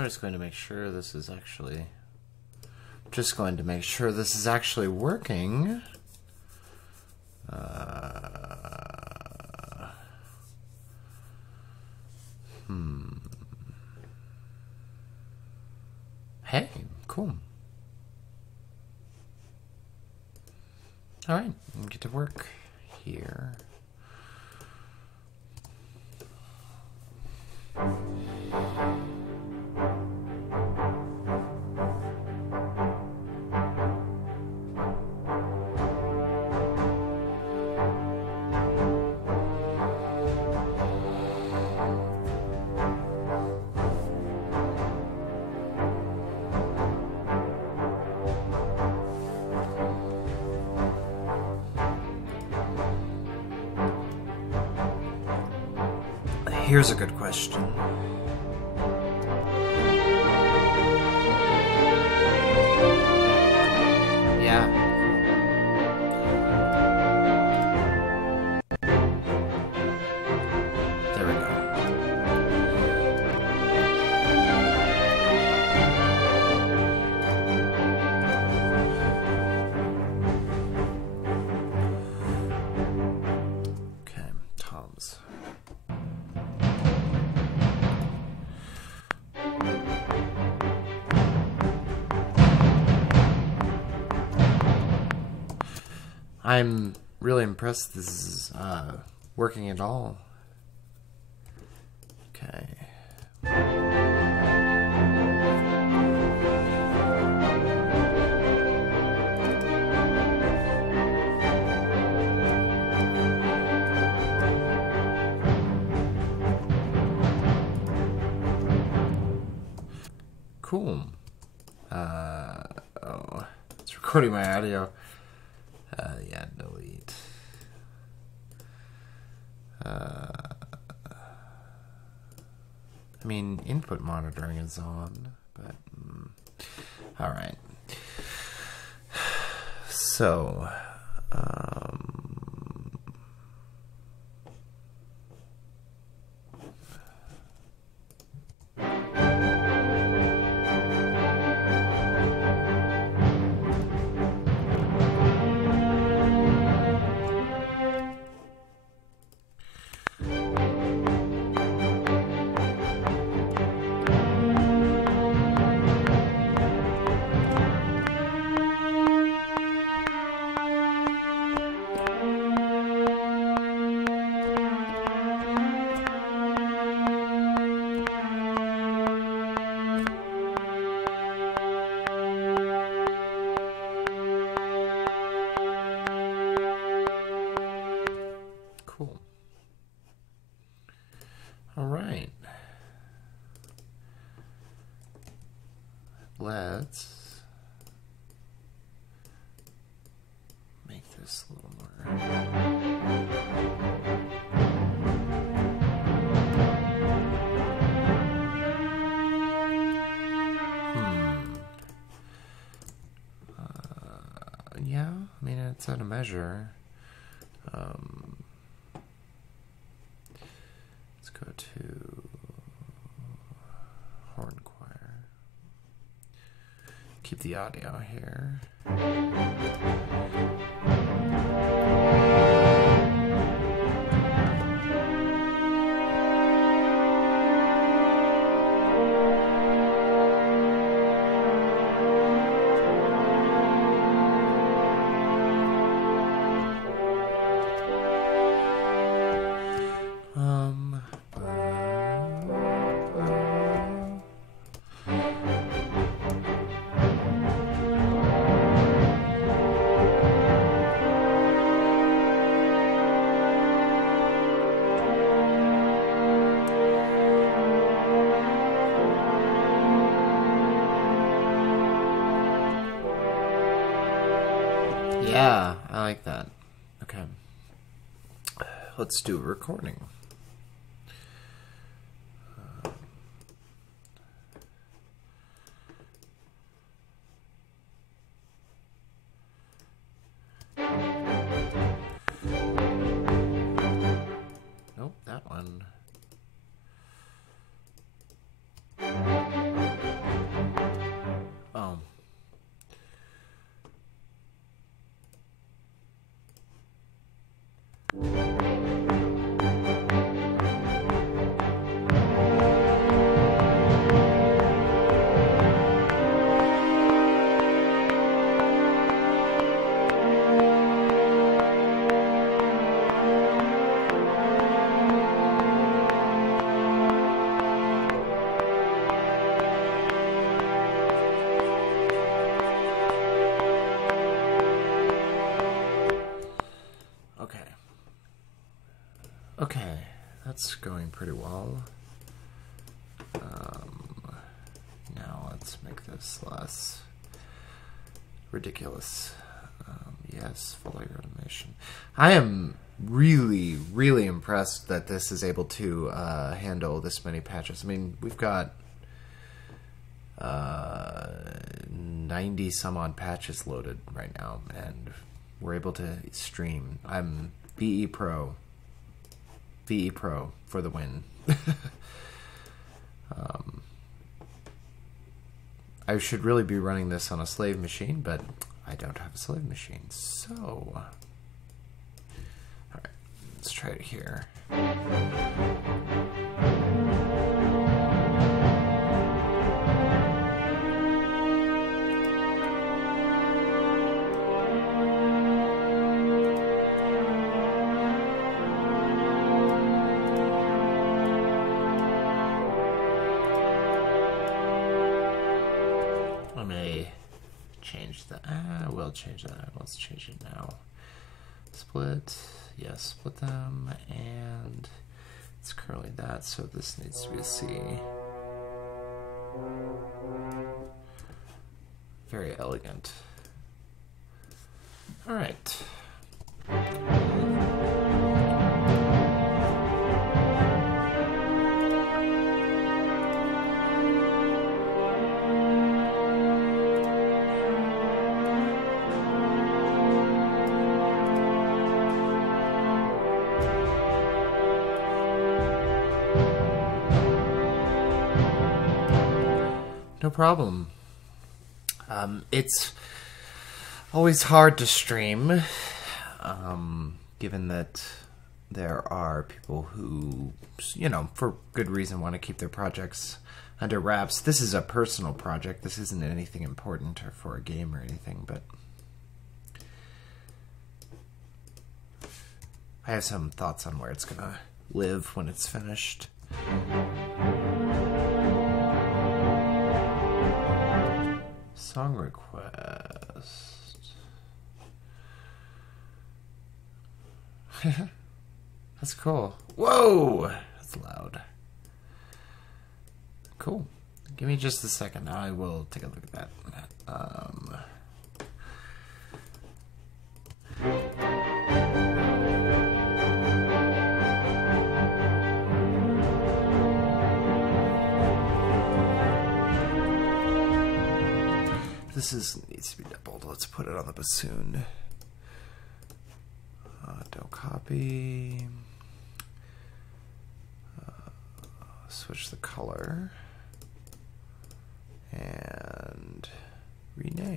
I'm just going to make sure this is actually... Just going to make sure this is actually working. Hey, cool. All right, get to work here. Here's a good question. Yeah. There we go. Okay, Tom's. I'm really impressed this is working at all. Okay. Cool. Oh, it's recording my audio. Yeah, delete. I mean, input monitoring is on, but all right. So, cool. All right. Let's make this a little more. Yeah, I mean, it's out of measure. Let's go to horn choir. Keep the audio here. Yeah, I like that. Okay. Let's do a recording. Nope, that one. Okay, that's going pretty well. Now let's make this less ridiculous. Yes, follow your animation. I am really, really impressed that this is able to handle this many patches. I mean, we've got 90 some odd patches loaded right now, and we're able to stream. I'm VE Pro. VE Pro for the win. I should really be running this on a slave machine, but I don't have a slave machine, so... Alright, let's try it here. Change that. Let's change it now. Split. Yes, split them. And it's currently that, so this needs to be a C. Very elegant. All right. No problem. It's always hard to stream, given that there are people who, you know, for good reason want to keep their projects under wraps. This is a personal project. This isn't anything important or for a game or anything, but I have some thoughts on where it's gonna live when it's finished. Song request. That's cool. Whoa! That's loud. Cool. Give me just a second. I will take a look at that. This needs to be doubled. Let's put it on the bassoon. Don't copy. Switch the color. And rename.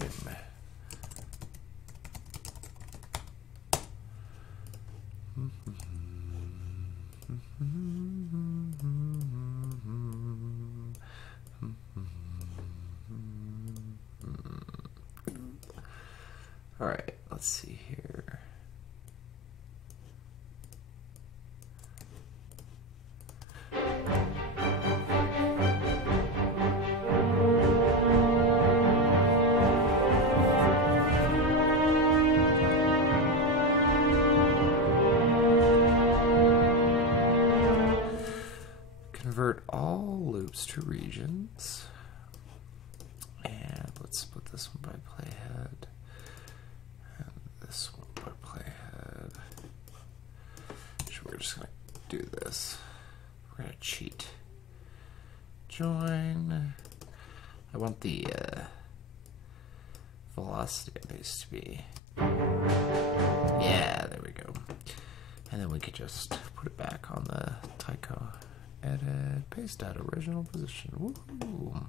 All right, let's see here. Convert all loops to regions. And let's split this one by playhead. This one by playhead. We're just gonna do this. We're gonna cheat. Join. I want the velocity of these to be. Yeah, there we go. And then we could just put it back on the Taiko. Edit, paste at original position. Woohoo!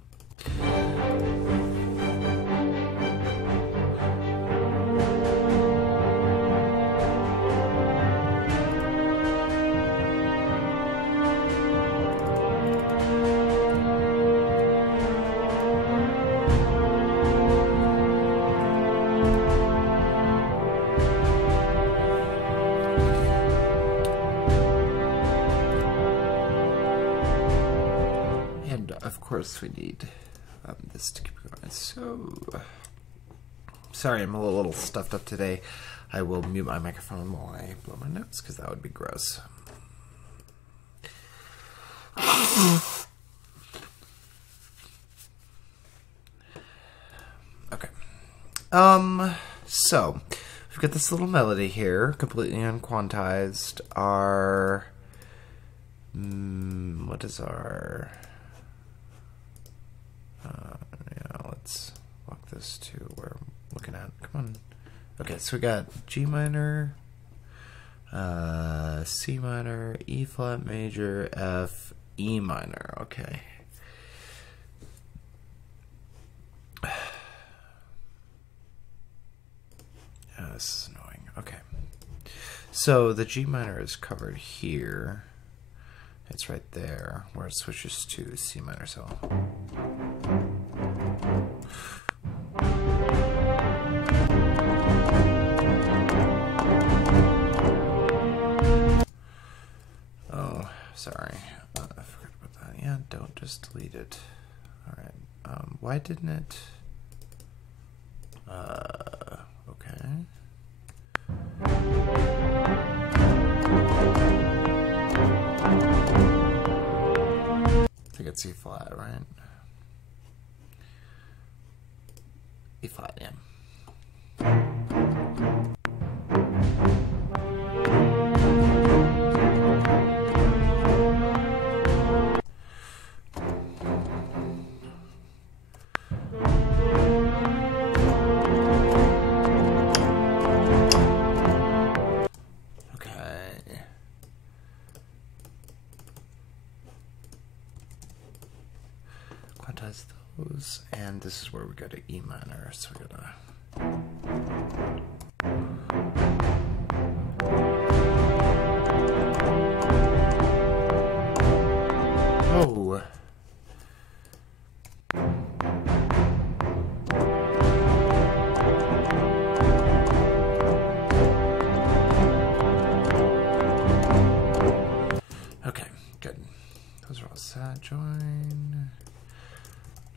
Of course we need this to keep going. So, sorry, I'm a little stuffed up today. I will mute my microphone while I blow my nose, because that would be gross. Okay. So we've got this little melody here, completely unquantized. Our what is our yeah, let's walk this to where I'm looking at. Come on. Okay, so we got G minor, C minor, E flat major, F, E minor. Okay. Oh, this is annoying. Okay. So the G minor is covered here. It's right there where it switches to C minor. So oh, sorry. I forgot about that. Yeah, don't just delete it. All right. Why didn't it? Okay. I think it's E flat, right? E flat, yeah. Quantize those, and this is where we go to E minor, so we gotta. Oh. Okay, good. Those are all set. Join.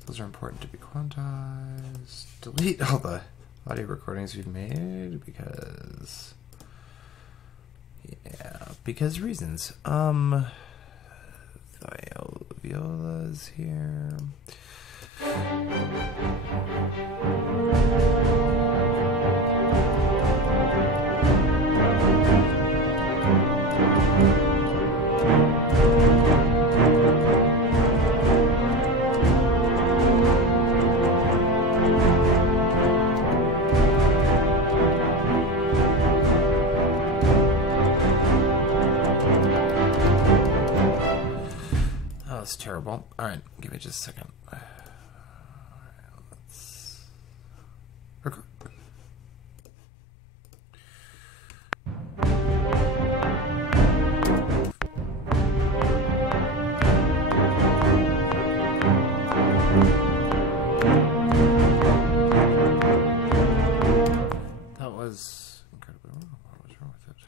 Those are important to be quantized. Delete all the audio recordings we've made because, yeah, because reasons. Viola's here. That's terrible. All right, give me just a second. All right, let's record. That was incredibly wrong. What was wrong with it?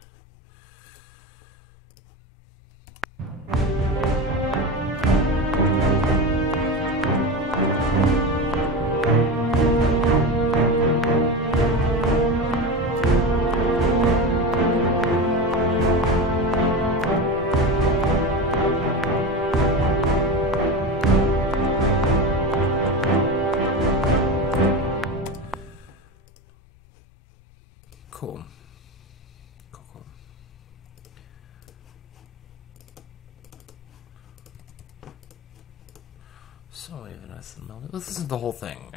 Cool. Cool. So even nice and melody. Let's listen to the whole thing.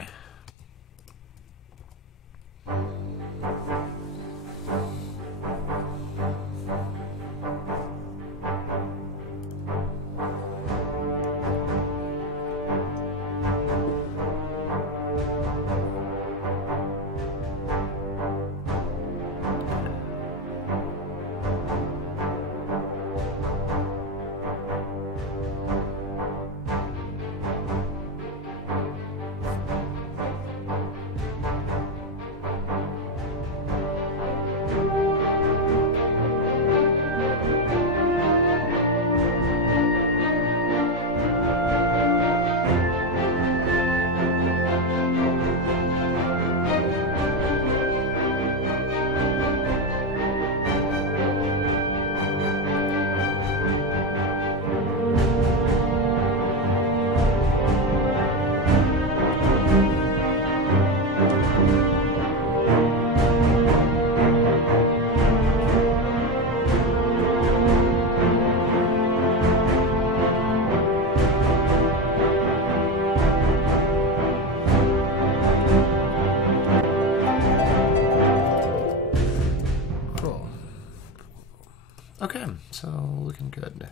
Okay, so looking good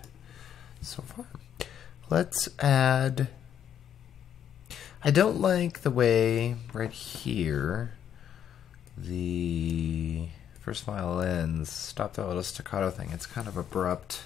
so far. Let's add... I don't like the way right here the first violins stop the little staccato thing. It's kind of abrupt.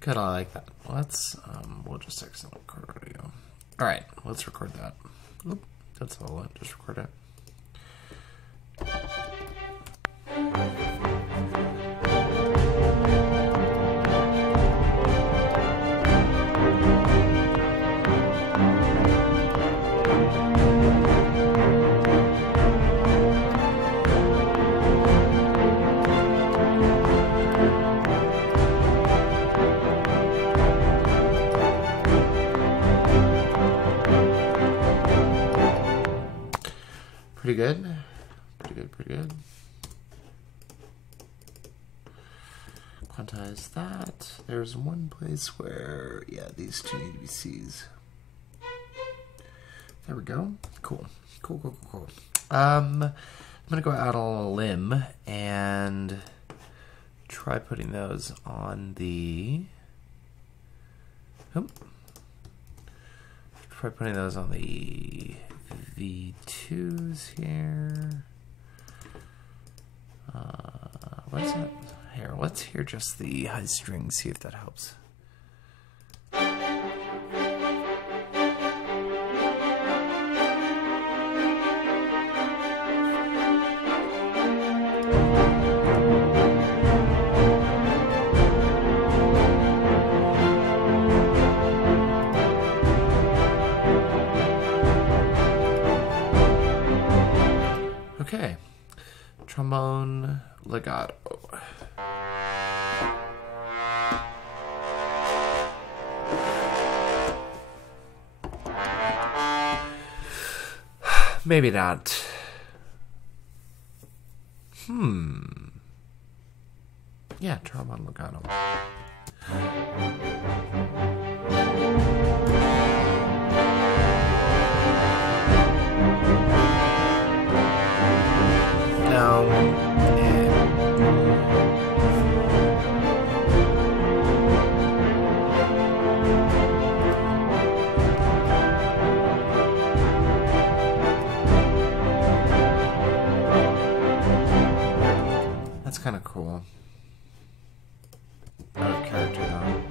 Good, I like that. Let's, we'll just accidentally record audio. Alright, let's record that. Oop, that's all, just record it. Pretty good. Pretty good, pretty good. Quantize that. There's one place where, yeah, these two need to be C's. There we go. Cool. Cool, cool, cool, cool. I'm gonna go out on a limb and try putting those on the... Oh. Try putting those on the V2s here. What is that? Here, let's hear just the high string, see if that helps. Okay, trombone legato. Maybe not. Yeah, trombone legato. That's kind of cool. Out of character though.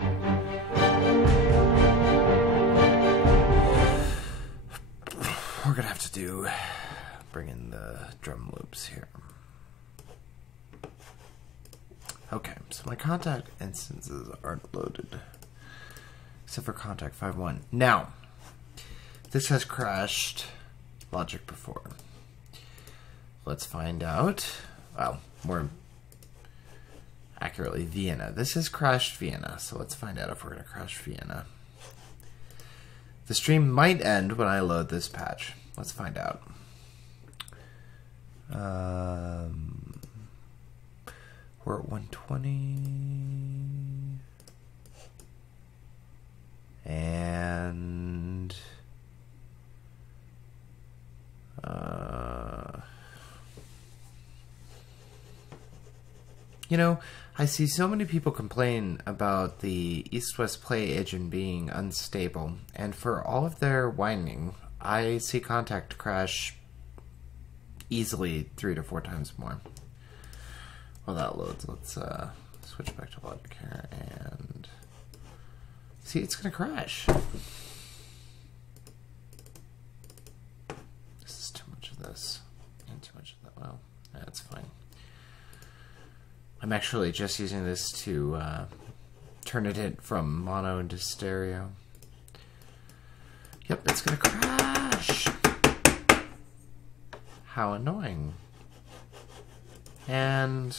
We're gonna have to bring in the drum loops here. Okay, so my contact instances aren't loaded. Except for contact 5.1. Now, this has crashed Logic before. Let's find out. Well, more accurately, Vienna. This has crashed Vienna, so let's find out if we're going to crash Vienna. The stream might end when I load this patch. Let's find out. We're at 120. And... you know, I see so many people complain about the East-West play engine being unstable, and for all of their whining, I see contact crash easily 3 to 4 times more. While that loads, let's switch back to Logic here, and see, it's gonna crash. This is too much of this, and too much of that. Well, that's fine. I'm actually just using this to turn it from mono into stereo. Yep, it's gonna crash. How annoying. And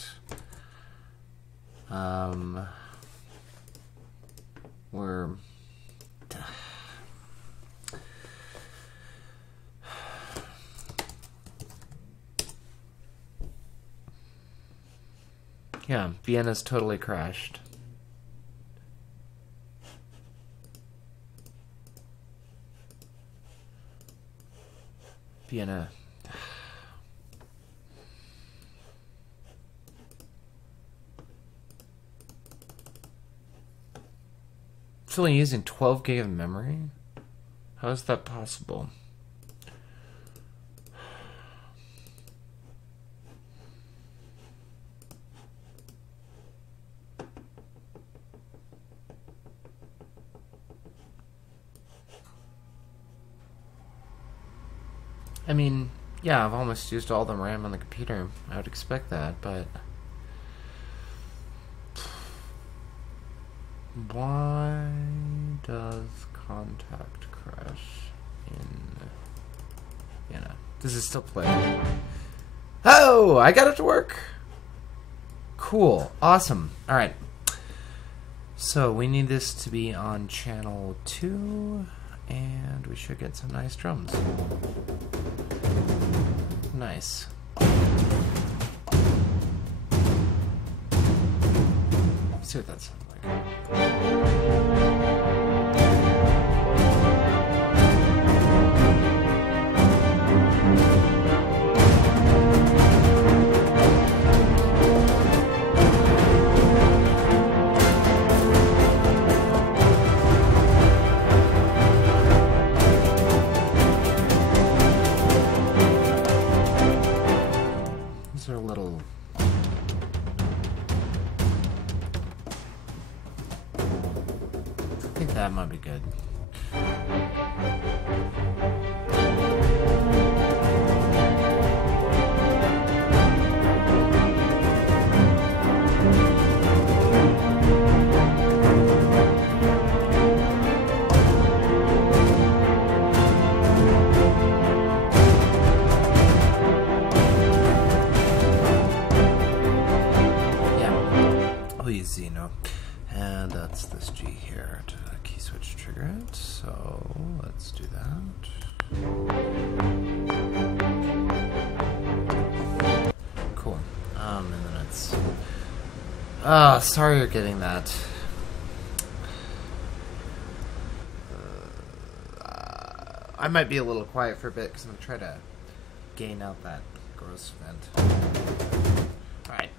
We're yeah, Vienna's totally crashed. Vienna. It's only using 12 gig of memory? How is that possible? I mean, yeah, I've almost used all the RAM on the computer. I would expect that, but why does Contact crash in Vienna? Does it still play? Oh, I got it to work. Cool, awesome. All right. So we need this to be on channel 2, and we should get some nice drums. Nice. Let's see what that sounds like. These are a little... I think that might be good. Xeno, and that's this G here to key switch trigger it. So let's do that. Cool. And then it's. Sorry you're getting that. I might be a little quiet for a bit because I'm gonna try to gain out that gross vent. All right.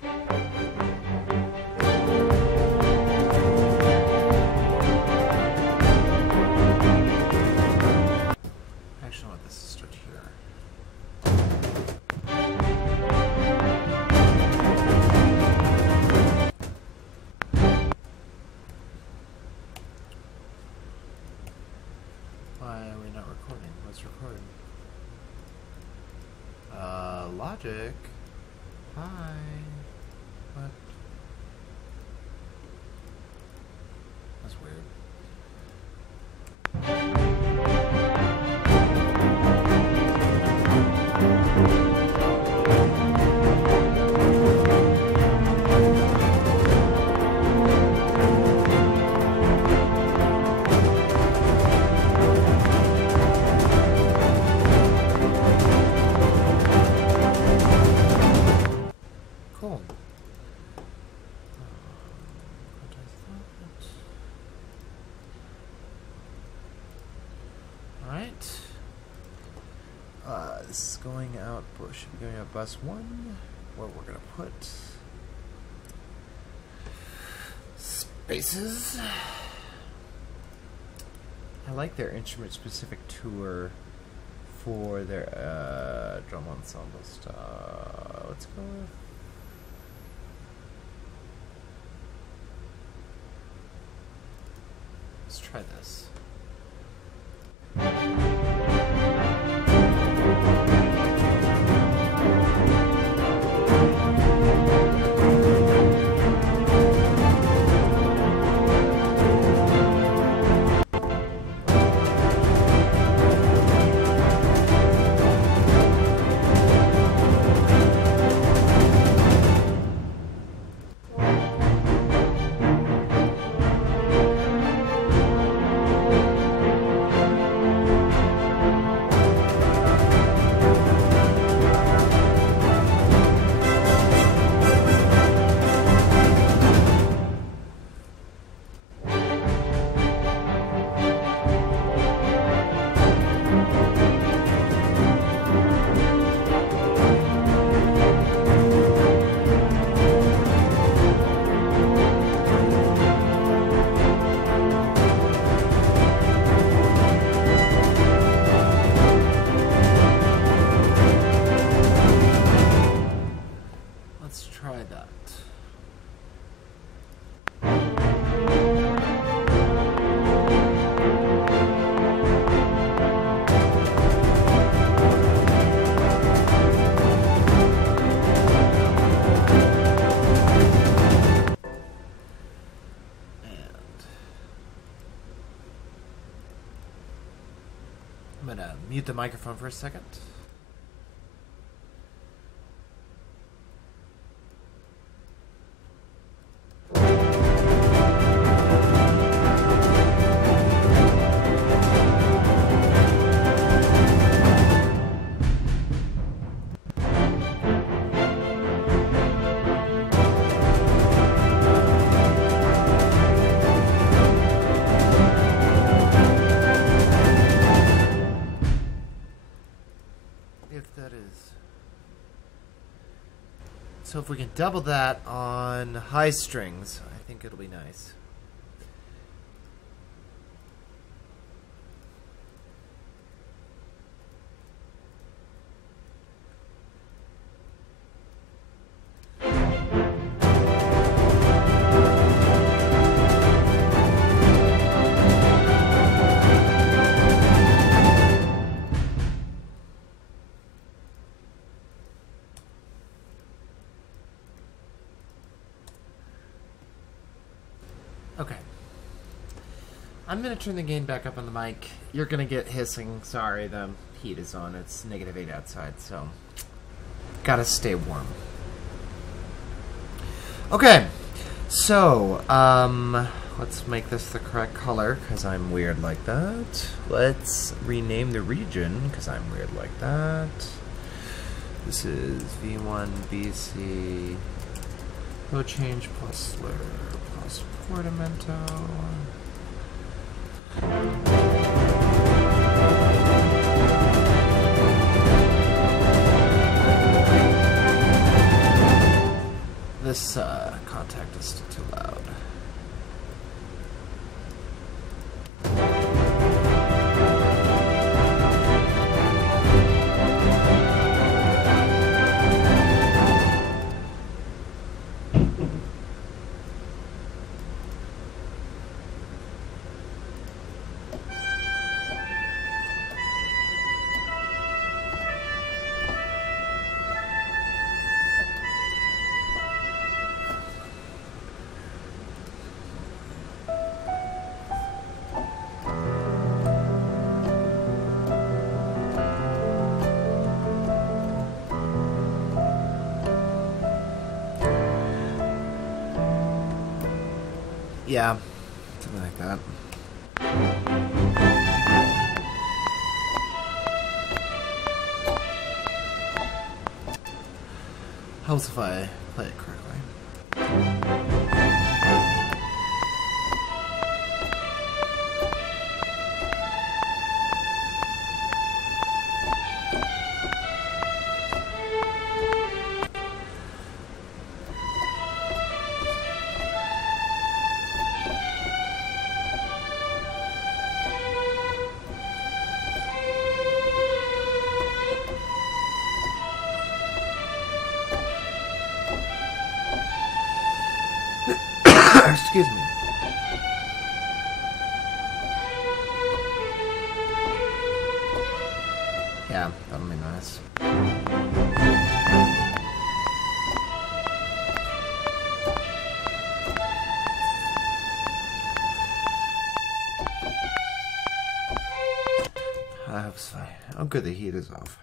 Logic. Hi. What? That's weird. Cool. Alright. This is going out, should be going out bus 1, where we're going to put spaces. I like their instrument-specific tour for their drum ensemble stuff. Let's go with... Let's try this. let's try that. I'm gonna mute the microphone for a second. So if we can double that on high strings, I think it'll be nice. Okay. I'm going to turn the gain back up on the mic. You're going to get hissing. Sorry, the heat is on. It's -8 outside, so gotta stay warm. Okay. So, let's make this the correct color, because I'm weird like that. Let's rename the region, because I'm weird like that. This is V1 BC. Go change plus slur. Portamento. This contact is still too loud. Yeah, something like that. Helps if I play it correctly. Excuse me. Yeah, that'll be nice. I hope so. Oh, good, the heat is off.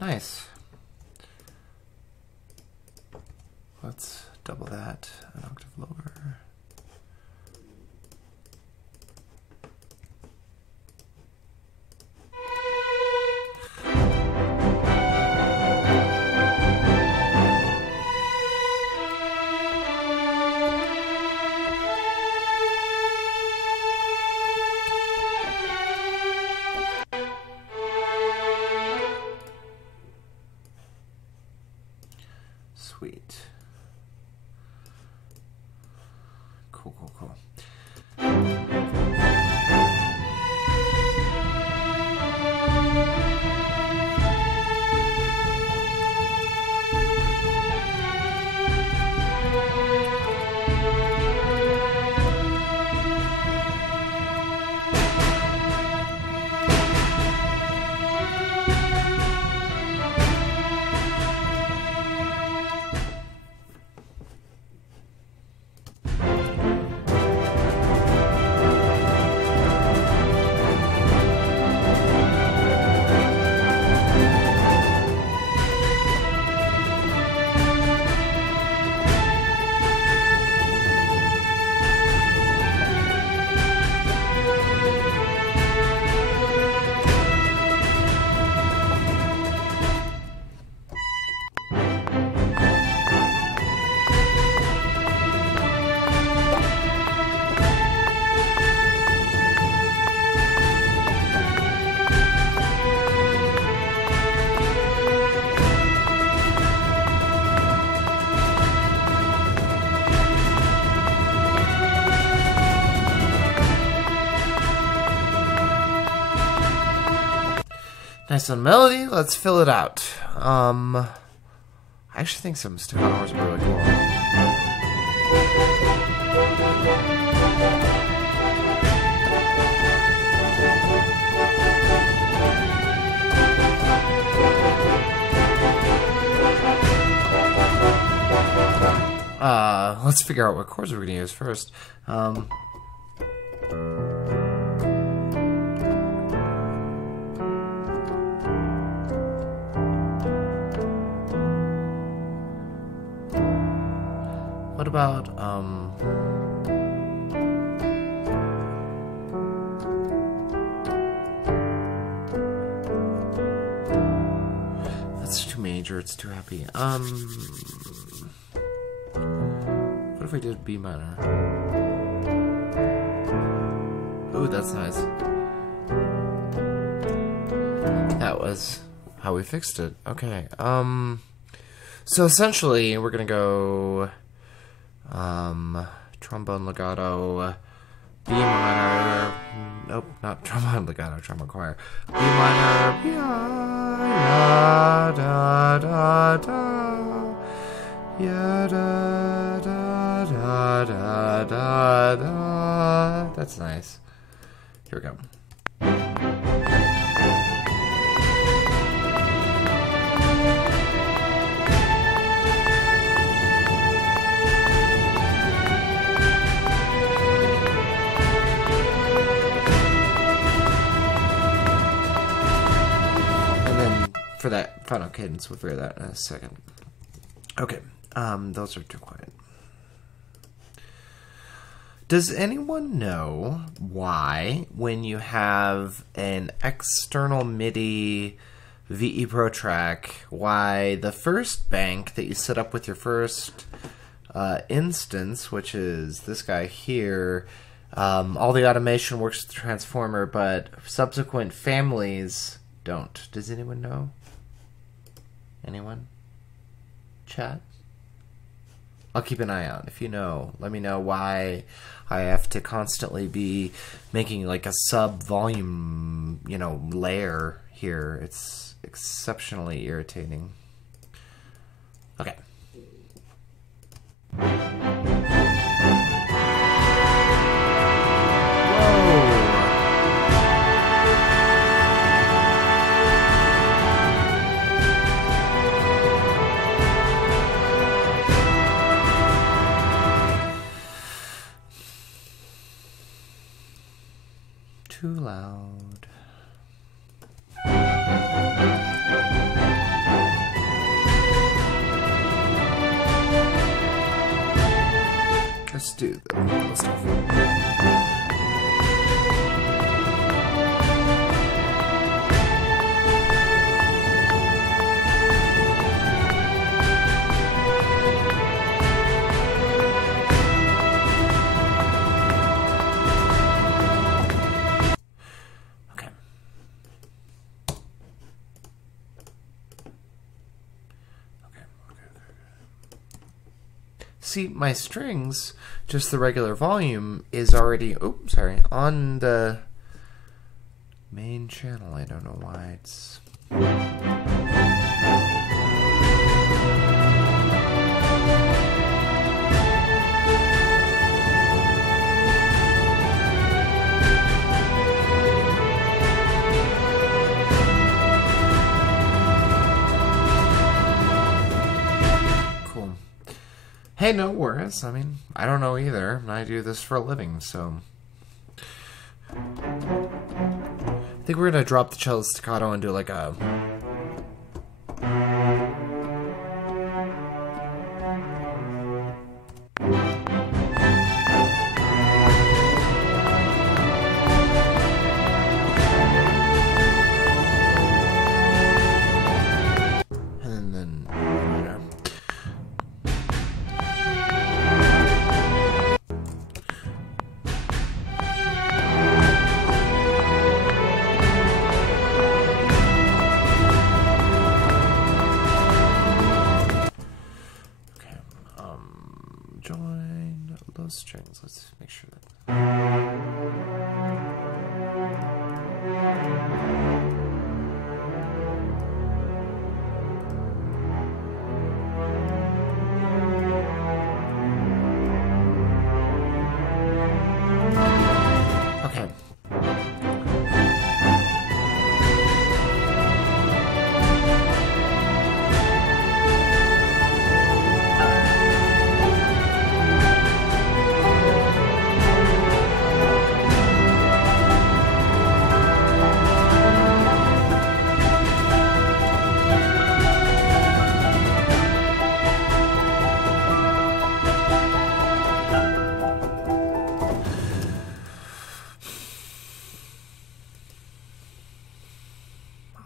Nice. Let's Nice little melody. Let's fill it out. I actually think some staccato horns are really cool. Let's figure out what chords we're going to use first. What about, that's too major, it's too happy. What if we did B minor? Ooh, that's nice. That was how we fixed it. Okay, so essentially, we're gonna go, trombone legato, B minor, nope, not trombone legato, trombone choir, B minor, ya, da, da, da, ya, da, da, da, da, da, da. That's nice. Here we go. For that final cadence, we'll figure that in a second. Okay, those are too quiet. Does anyone know why, when you have an external MIDI VE Pro track, why the first bank that you set up with your first instance, which is this guy here, all the automation works with the transformer, but subsequent families don't? Does anyone know? Anyone? Chat? I'll keep an eye out. If you know, let me know why I have to constantly be making like a sub-volume, you know, layer here. It's exceptionally irritating. Okay. Too loud. Let's do the little stuff. See, my strings, just the regular volume, is already, on the main channel. I don't know why it's... Hey, no worries. I mean, I don't know either. I do this for a living, so... I think we're gonna drop the cello staccato and do like a... join those strings. Let's make sure that...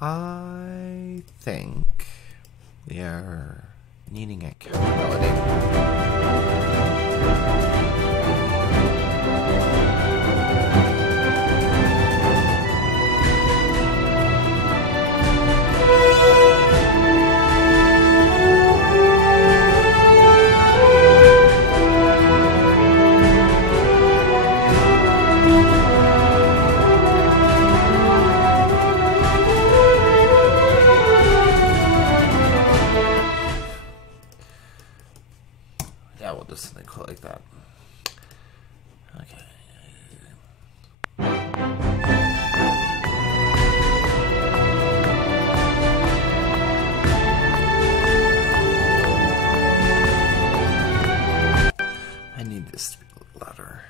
I think we are needing accountability. Yeah, we'll just like call it like that. Okay. I need this to be a little louder.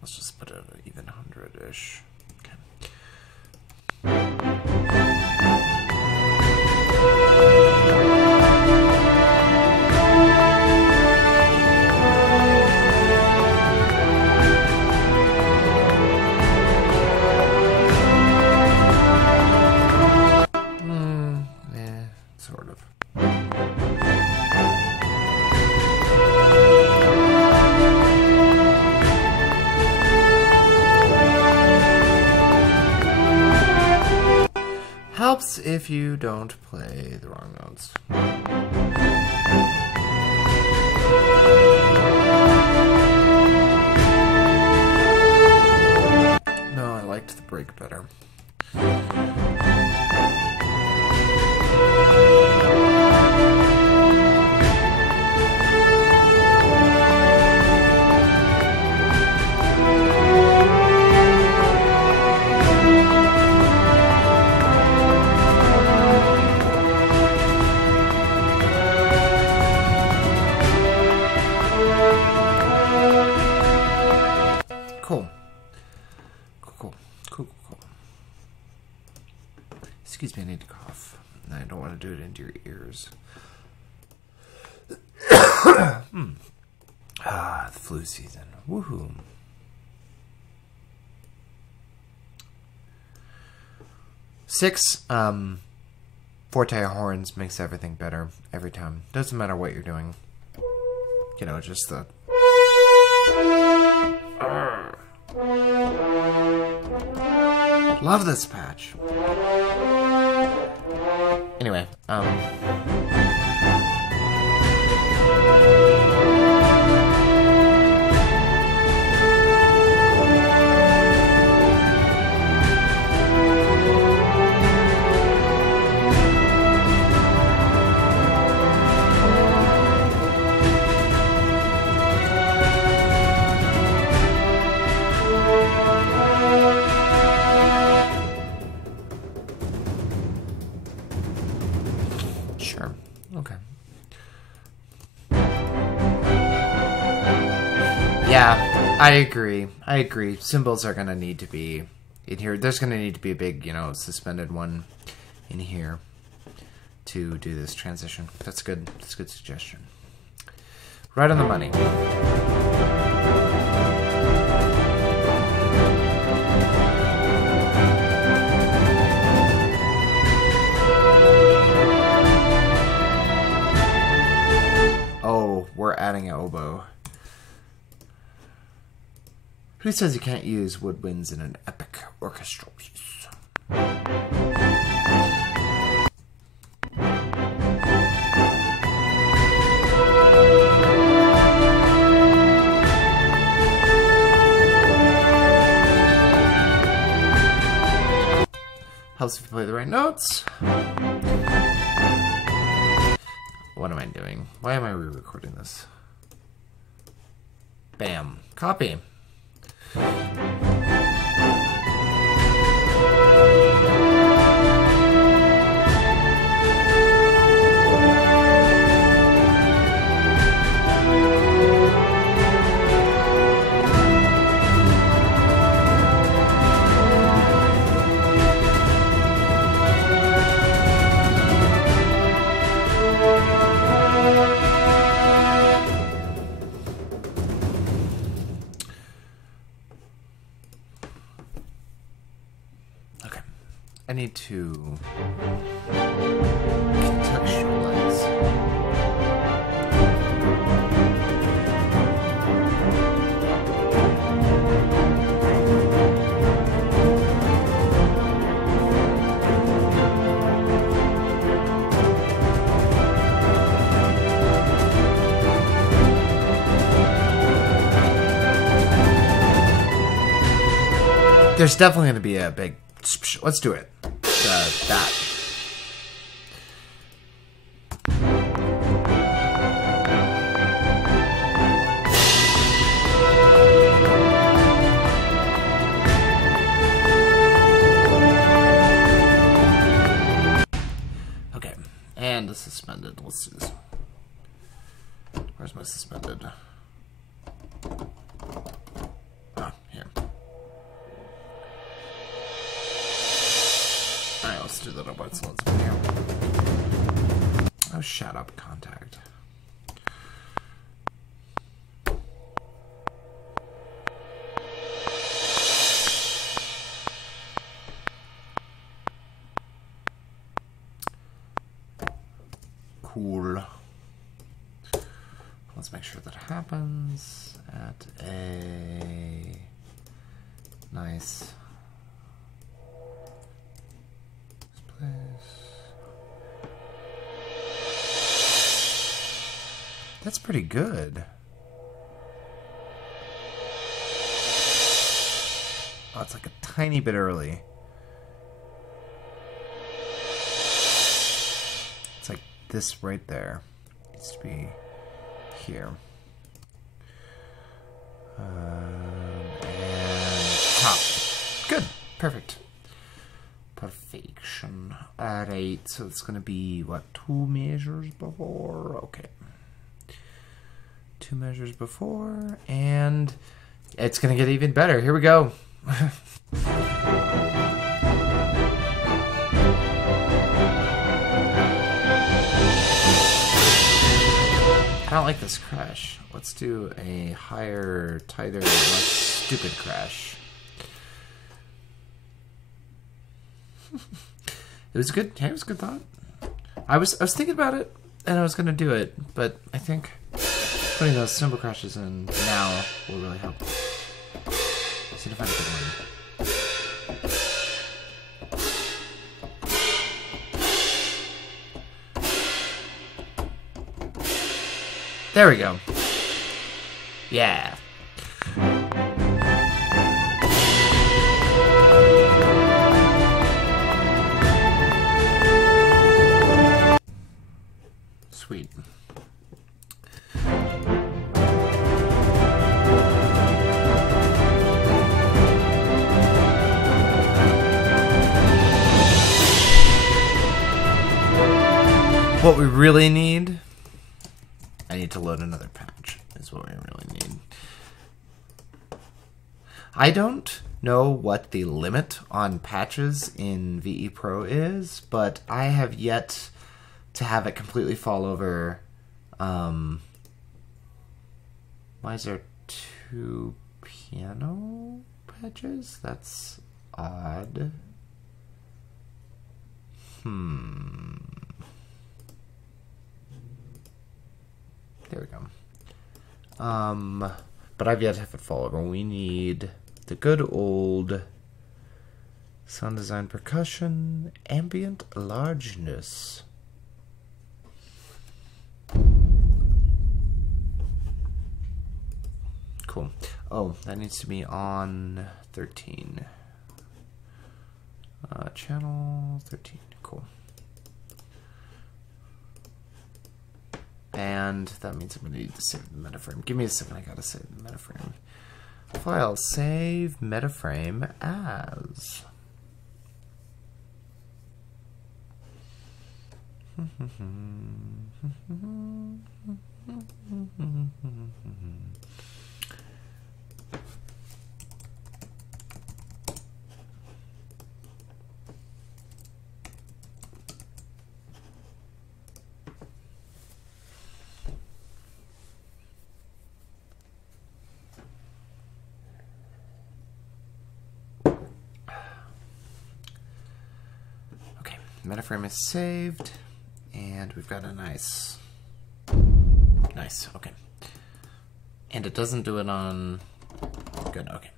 Let's just put it at an even 100-ish. Sort of. Helps if you don't play the wrong notes. No, I liked the break better. Excuse me, I need to cough. I don't want to do it into your ears. The flu season. Woohoo. Six, forte horns makes everything better every time. Doesn't matter what you're doing. You know, just the... Love this patch. Anyway, sure. Okay. Yeah, I agree. I agree. Symbols are going to need to be in here. There's going to need to be a big, you know, suspended one in here to do this transition. That's good. That's a good suggestion. Right on the money. Oh, we're adding an oboe. Who says you can't use woodwinds in an epic orchestral piece? Helps if you play the right notes. What am I doing? Why am I re-recording this? Bam. Copy. I need to contextualize. There's definitely going to be a big... Let's do it. That. Okay. And the suspended. Let's do this. Where's my suspended? Oh, here. Alright, let's do that on what's let's video. Oh, shut up, contact. Cool. Let's make sure that happens at a nice place. That's pretty good. Oh, it's like a tiny bit early. It's like this right there. Needs to be here. And top. Good. Perfect. Perfection. Alright, so it's going to be, what, 2 measures before? Okay. 2 measures before, and it's going to get even better. Here we go. I don't like this crash. Let's do a higher, tighter, less stupid crash. It was good. Hey, it was a good thought. I was thinking about it, and I was gonna do it, but I think putting those cymbal crashes in now will really help. See if I can find one. There we go. Yeah. Sweet. What we really need, I need to load another patch, is what we really need. I don't know what the limit on patches in VE Pro is, but I have yet to have it completely fall over. Why is there 2 piano patches? That's odd. There we go. But I've yet to have it fall over. We need the good old sound design percussion, ambient largeness. Cool. Oh, that needs to be on 13. Channel 13. Cool. And that means I'm going to need to save the metaframe. Give me a second, I gotta save the metaframe. File, save metaframe as. Metaframe is saved, and we've got a nice, okay. And it doesn't do it on, good, okay.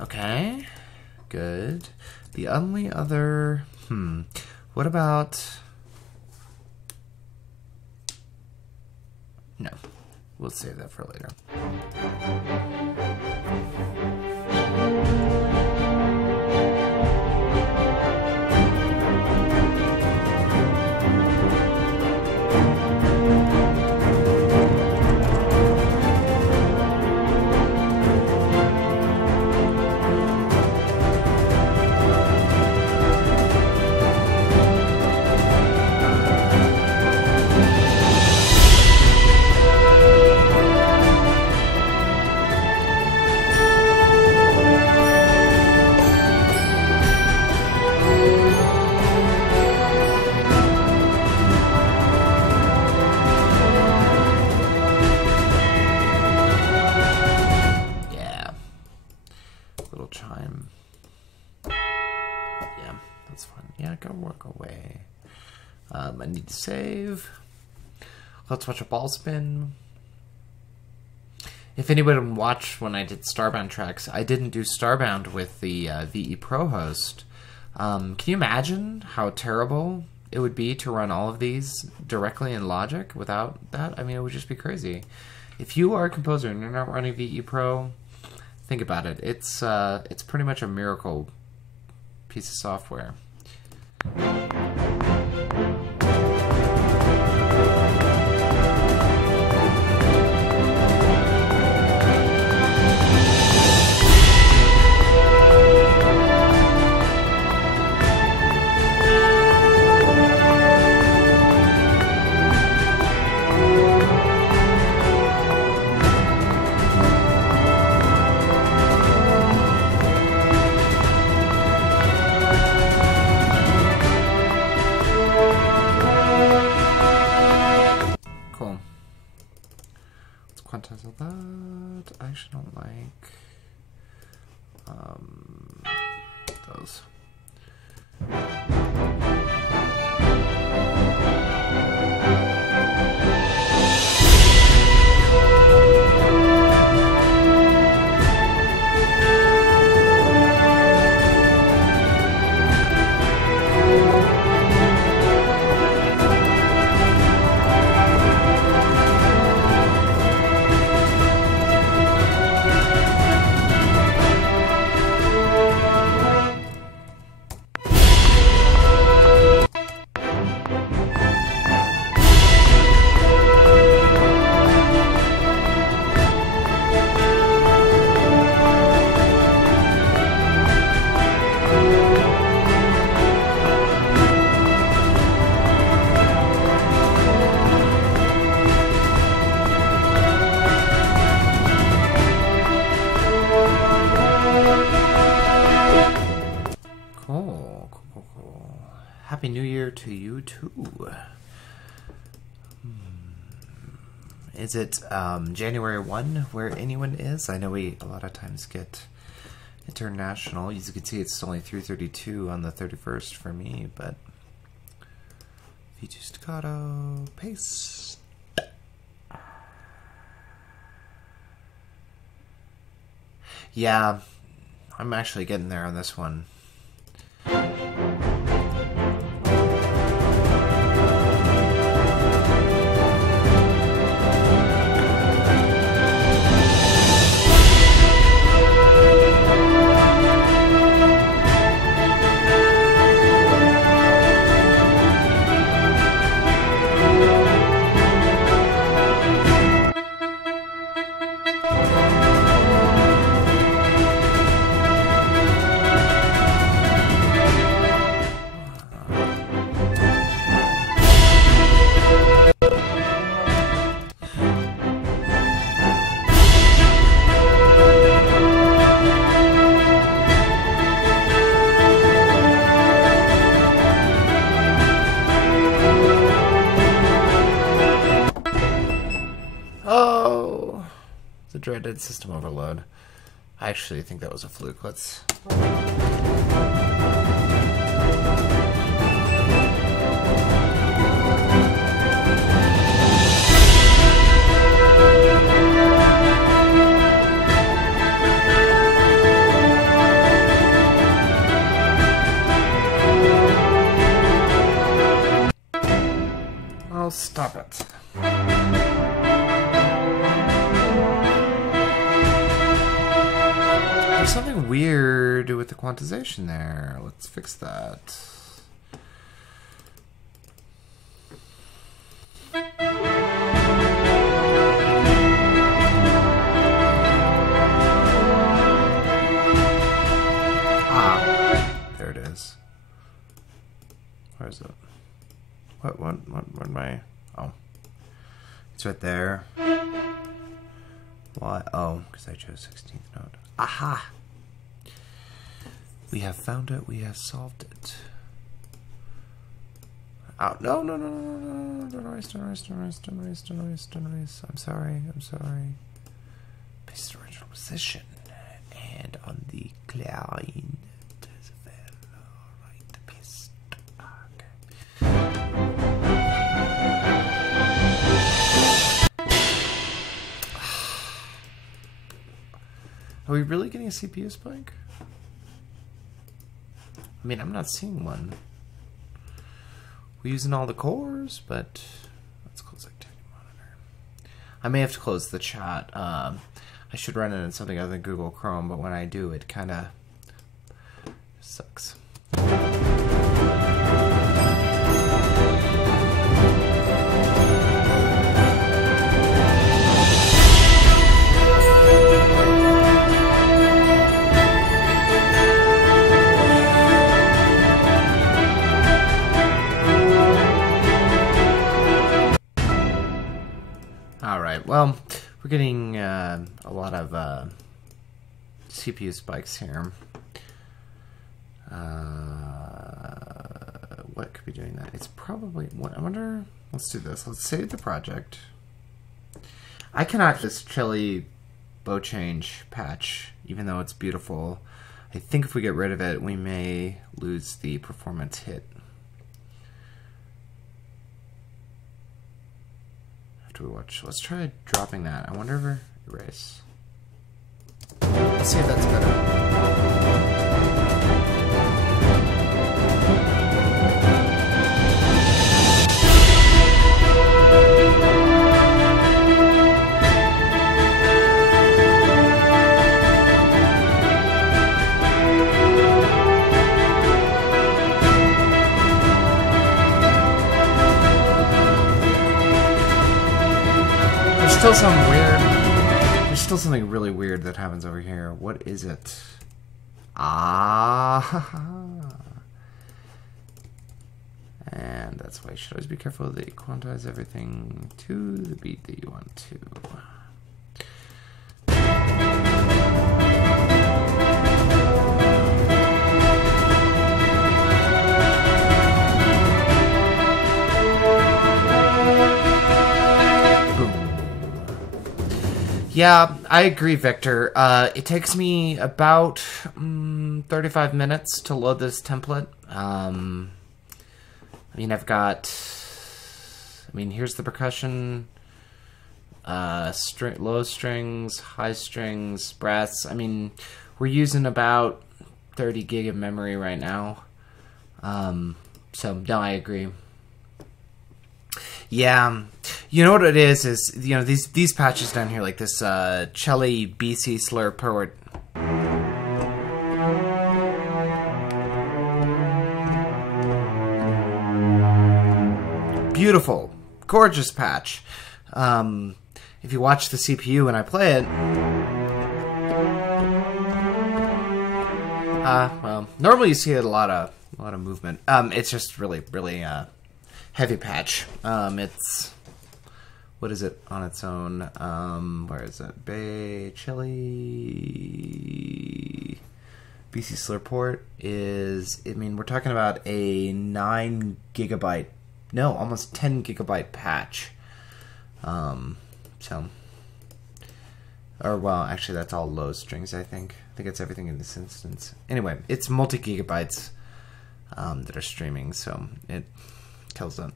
Okay, good. The only other, what about, no, we'll save that for later. I need to save. Let's watch a ball spin. If anyone watched when I did Starbound tracks, I didn't do Starbound with the VE Pro host. Can you imagine how terrible it would be to run all of these directly in Logic without that? I mean, it would just be crazy. If you are a composer and you're not running VE Pro, think about it. It's pretty much a miracle piece of software. That I actually don't like those. Happy New Year to you too. Is it January 1 where anyone is? I know we a lot of times get international. As you can see, it's only 3:32 on the 31st for me, but V2 staccato, paste. Yeah, I'm actually getting there on this one. The dreaded system overload. I actually think that was a fluke. Let's... Oh, stop it. There's something weird with the quantization there. Let's fix that. Ah, there it is. Where is it? What am I? Oh. It's right there. Why? Oh, because I chose 16th node. Aha! We have found it. We have solved it. Oh, no. Don't erase. I'm sorry. Paste original position. And on the client. Right, paste. Are we really getting a CPU spike? I mean, I'm not seeing one. We're using all the cores, but let's close Activity Monitor. I may have to close the chat. I should run it in something other than Google Chrome, but when I do, it kind of sucks. Alright, well, we're getting a lot of CPU spikes here. What could be doing that? It's probably... I wonder... Let's do this. Let's save the project. I cannot this chili bow change patch, even though it's beautiful. I think if we get rid of it, we may lose the performance hit. After we watch, let's try dropping that. I wonder if erase. Let's see if that's better. Still something weird. There's still something really weird that happens over here. What is it? Ah. And that's why you should always be careful that you quantize everything to the beat that you want to. Yeah, I agree, Victor. It takes me about 35 minutes to load this template. I mean, I've got... I mean, here's the percussion. Low strings, high strings, brass. I mean, we're using about 30 gig of memory right now. So, no, I agree. Yeah, you know what it is, you know, these patches down here, like this Chelly BC slur port. Beautiful, gorgeous patch. If you watch the CPU when I play it, well, normally you see a lot of movement. It's just really heavy patch. It's, what is it on its own? Where is it? Bay Chili BC Slur port is, I mean, we're talking about a 9 gigabyte, no, almost 10 gigabyte patch. So Or, well, actually, that's all low strings, I think. I think it's everything in this instance. Anyway, it's multi-gigabytes that are streaming, so it kills it.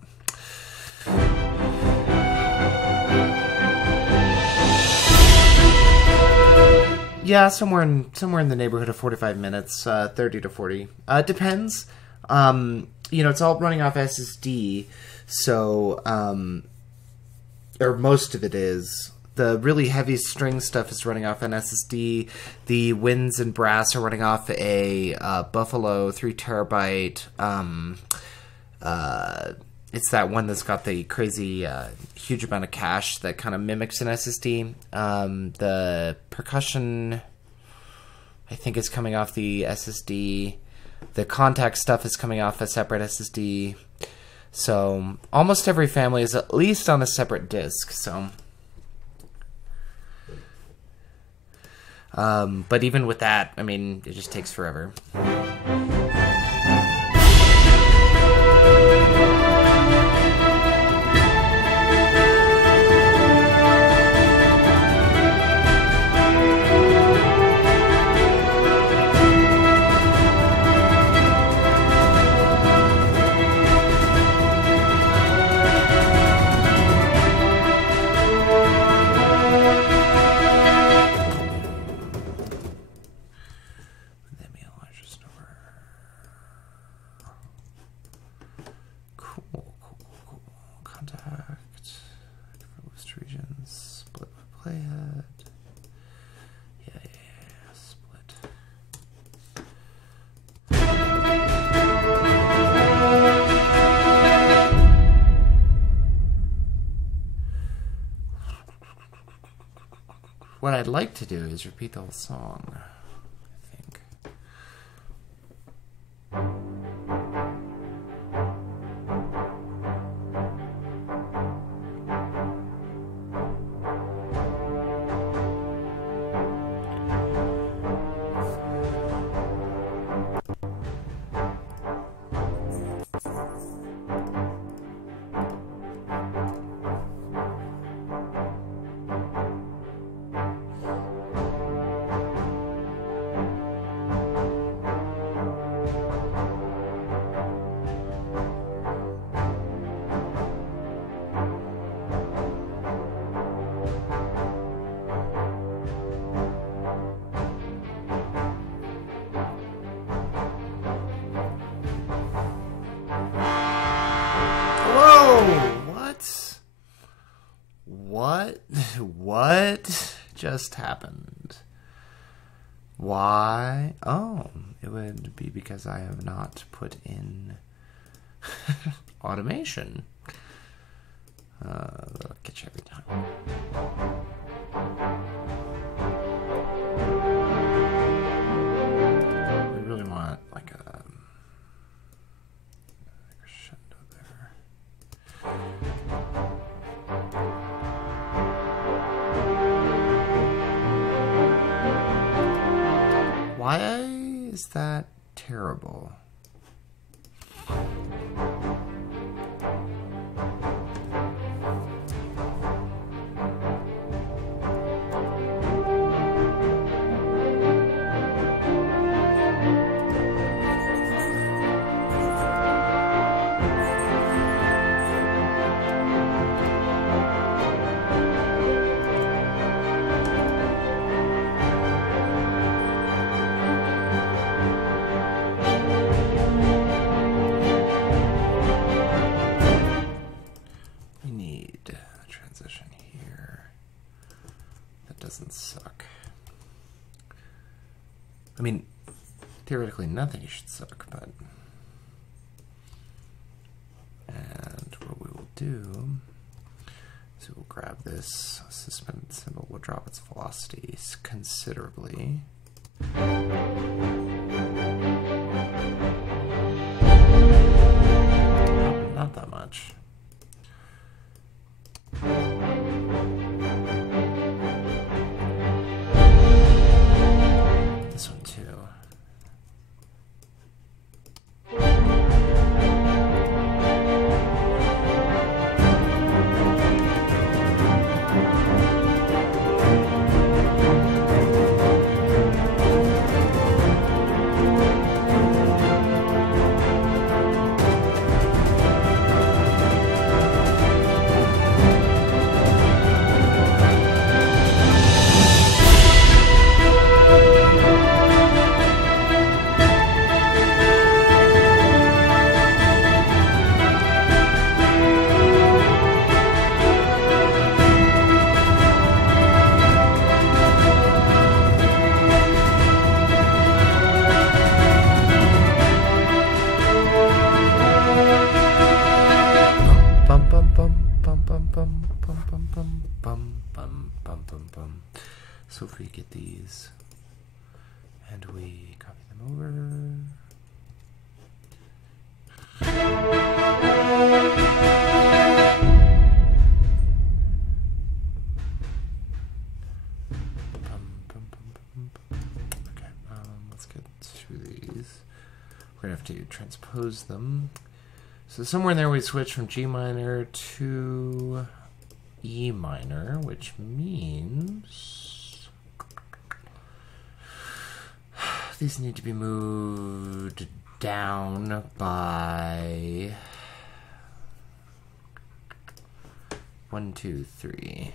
Yeah, somewhere in the neighborhood of 45 minutes, 30 to 40. Depends. It's all running off SSD, so, or most of it is. The really heavy string stuff is running off an SSD. The winds and brass are running off a Buffalo 3 terabyte. It's that one that's got the crazy huge amount of cache that kind of mimics an SSD. The percussion, I think, is coming off the SSD. The contact stuff is coming off a separate SSD. So almost every family is at least on a separate disk. So, but even with that, I mean, it just takes forever. What I'd like to do is repeat the whole song, I think. What just happened? Why? Oh, it would be because I have not put in automation. That'll get you every time. We really want like a crescendo there. Why is that terrible? Suck. I mean, theoretically nothing should suck, but... And what we will do is we'll grab this suspended cymbal, we'll drop its velocity considerably. Not that much. This one too. bum, bum, bum, bum, bum, bum, bum, bum. So if we get these and we copy them over. Okay, let's get to these. We're gonna have to transpose them. So somewhere in there we switch from G minor to E minor, which means these need to be moved down by 1, 2, 3.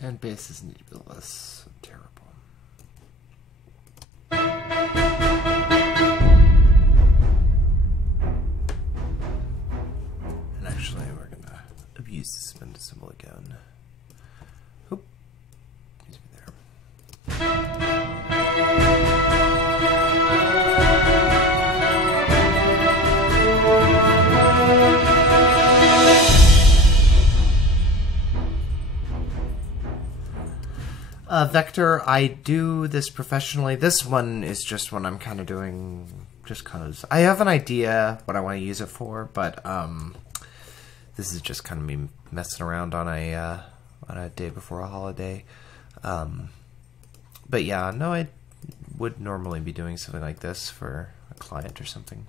And basses need to be less terrible. And actually, we're gonna abuse the suspended symbol again. Oop. Needs to be there. Vector, I do this professionally. This one is just one I'm kind of doing just because I have an idea what I want to use it for, but this is just kind of me messing around on a day before a holiday. But yeah, no, I would normally be doing something like this for a client or something.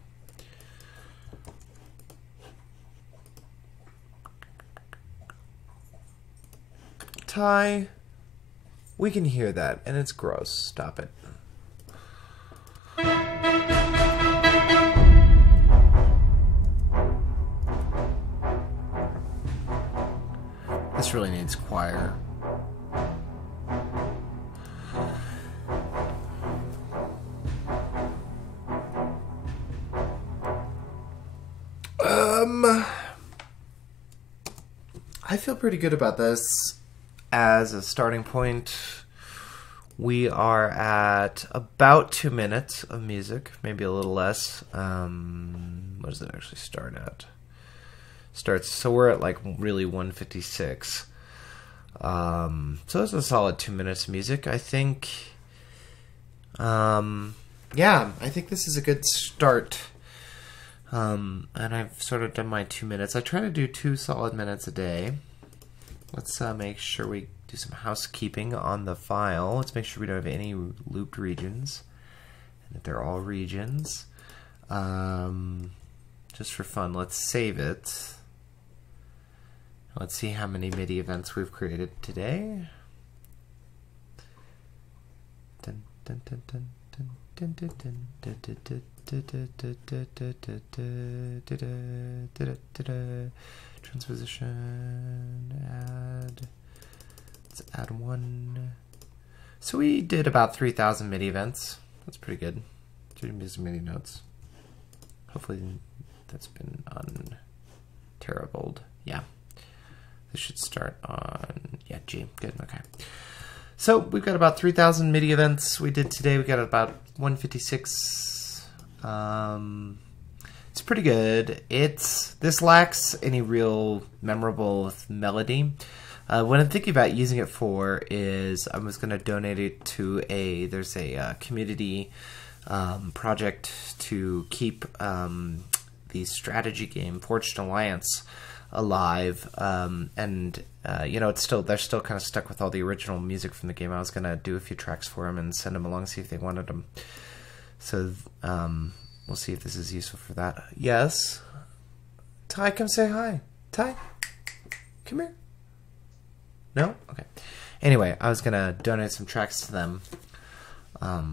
Ty, we can hear that, and it's gross. Stop it. This really needs choir. I feel pretty good about this. As a starting point, we are at about 2 minutes of music, maybe a little less. What does it actually start at? So we're at like really 156. So it's a solid 2 minutes of music. I think, yeah, I think this is a good start. And I've sort of done my 2 minutes. I try to do 2 solid minutes a day. Let's make sure we do some housekeeping on the file. Let's make sure we don't have any looped regions, and that they're all regions. Just for fun, let's save it. Let's see how many MIDI events we've created today. Dun, dun, dun, dun, dun, dun, dun, dun. Transposition, add, let's add 1. So we did about 3,000 MIDI events. That's pretty good. 3 MIDI notes. Hopefully that's been unterribled. Yeah. This should start on, yeah, G. Good, okay. So we've got about 3,000 MIDI events we did today. We got about 156. It's pretty good. This lacks any real memorable melody. What I'm thinking about using it for is I was going to donate it to there's a community project to keep the strategy game Forged Alliance alive, and you know, they're still kind of stuck with all the original music from the game. I was going to do a few tracks for them and send them along, see if they wanted them. So we'll see if this is useful for that. Yes. Ty, come say hi. Ty, come here. No? Okay. Anyway, I was going to donate some tracks to them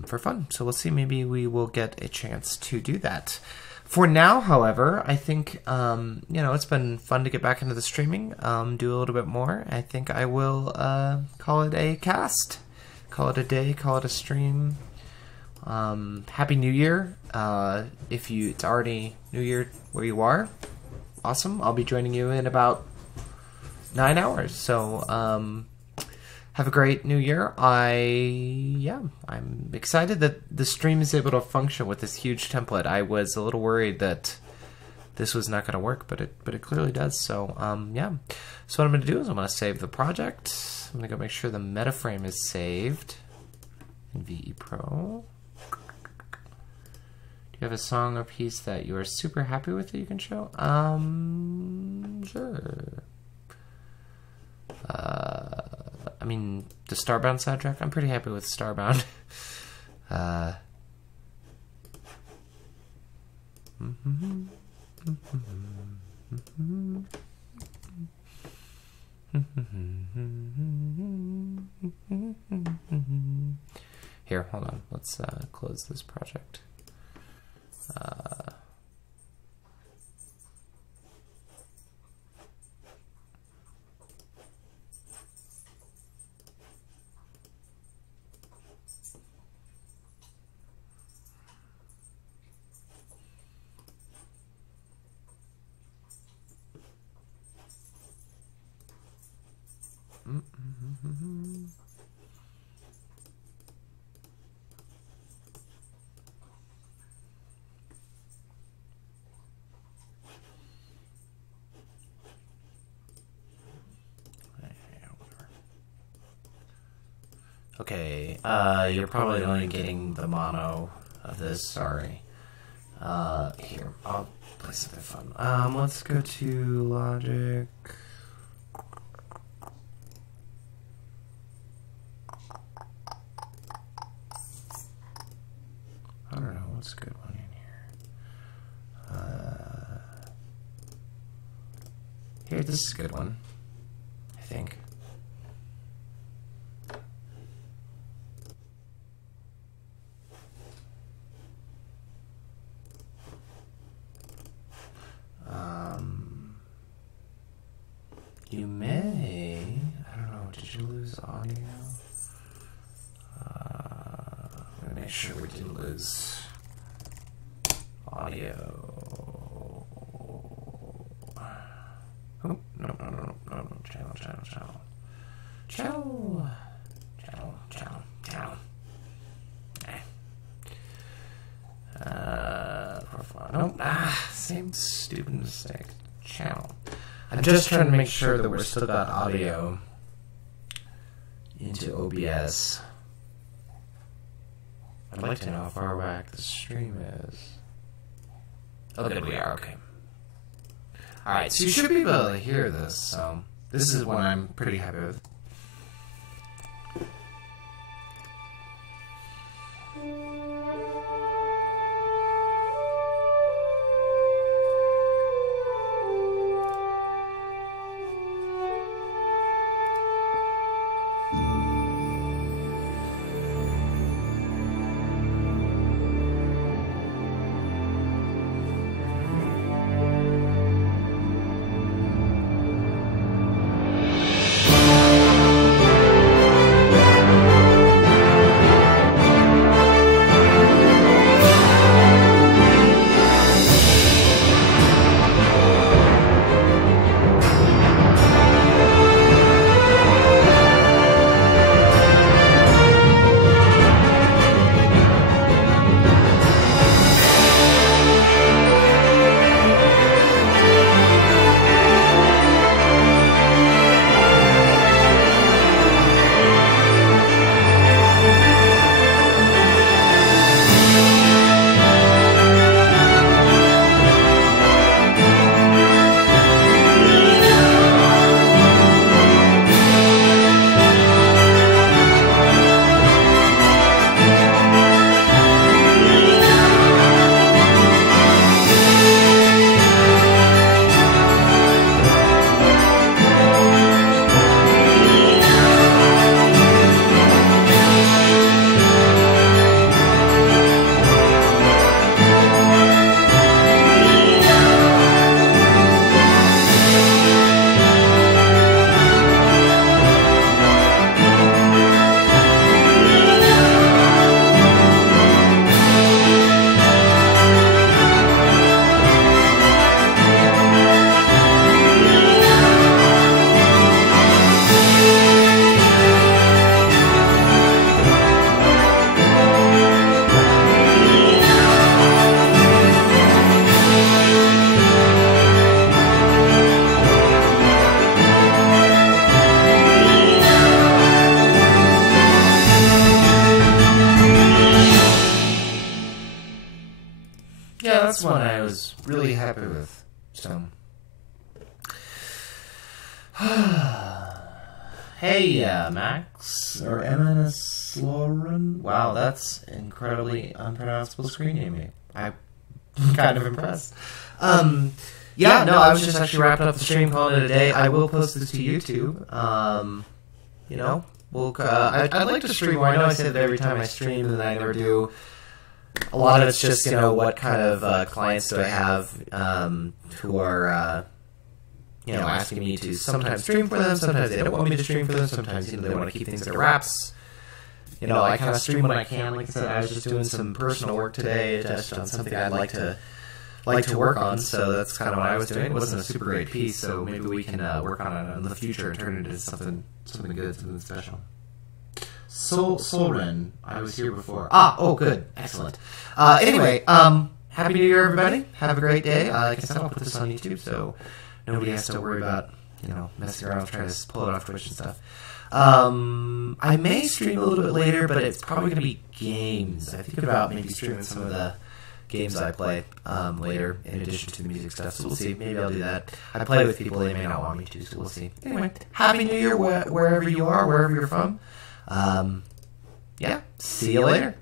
for fun. So we'll see. Maybe we will get a chance to do that. For now, however, I think, you know, it's been fun to get back into the streaming, do a little bit more. I think I will call it a cast. Call it a day. Call it a stream. Happy New Year. If it's already New Year where you are, awesome. I'll be joining you in about 9 hours. So, have a great new year. I'm excited that the stream is able to function with this huge template. I was a little worried that this was not going to work, but it clearly does. So, So what I'm going to do is I'm going to save the project. I'm going to go make sure the meta frame is saved in VE Pro. Do you have a song or piece that you are super happy with that you can show? Sure. I mean, the Starbound soundtrack, I'm pretty happy with Starbound. Here, hold on. Let's close this project. Okay, you're probably only getting the mono of this, sorry. Here, I'll play something fun. Let's go to Logic. I don't know, what's a good one in here? Here, this is a good one, I think. You may, I don't know, did you lose audio? I'm gonna make sure we didn't lose audio. Oh, no, channel. Profile, nope, same stupid mistake, channel. I'm just trying to make sure that we're still got audio into OBS. I'd like to know how far back the stream is. Oh, good, we are, okay. Alright, so you should be able to hear this, so this is one I'm pretty happy with. really happy with. So, hey, Max or MNS Lauren. Wow, that's incredibly unpronounceable screen naming. I'm kind of impressed. Yeah, no, I was just actually wrapping up the stream, calling it a day. I will post this to YouTube. You know, I'd like to stream more. I know I say that every time I stream, and then I never do. A lot of it's just, you know, what kind of clients do I have who are, you know, asking me to sometimes stream for them, sometimes they don't want me to stream for them, sometimes, you know, they want to keep things under wraps. You know, I kind of stream when I can. Like I said, I was just doing some personal work today, just on something I'd like to work on, so that's kind of what I was doing. It wasn't a super great piece, so maybe we can work on it in the future and turn it into something good, something special. Soren, I was here before. Oh, good. Excellent. Anyway, Happy New Year, everybody. Have a great day. Like I said, I'll put this on YouTube, so nobody has to worry about, you know, messing around trying to pull it off Twitch and stuff. I may stream a little bit later, but it's probably going to be games. I think about maybe streaming some of the games I play later, in addition to the music stuff, so we'll see. Maybe I'll do that. I play with people they may not want me to, so we'll see. Anyway, Happy New Year wherever you are, wherever you're from. Yeah, see you later.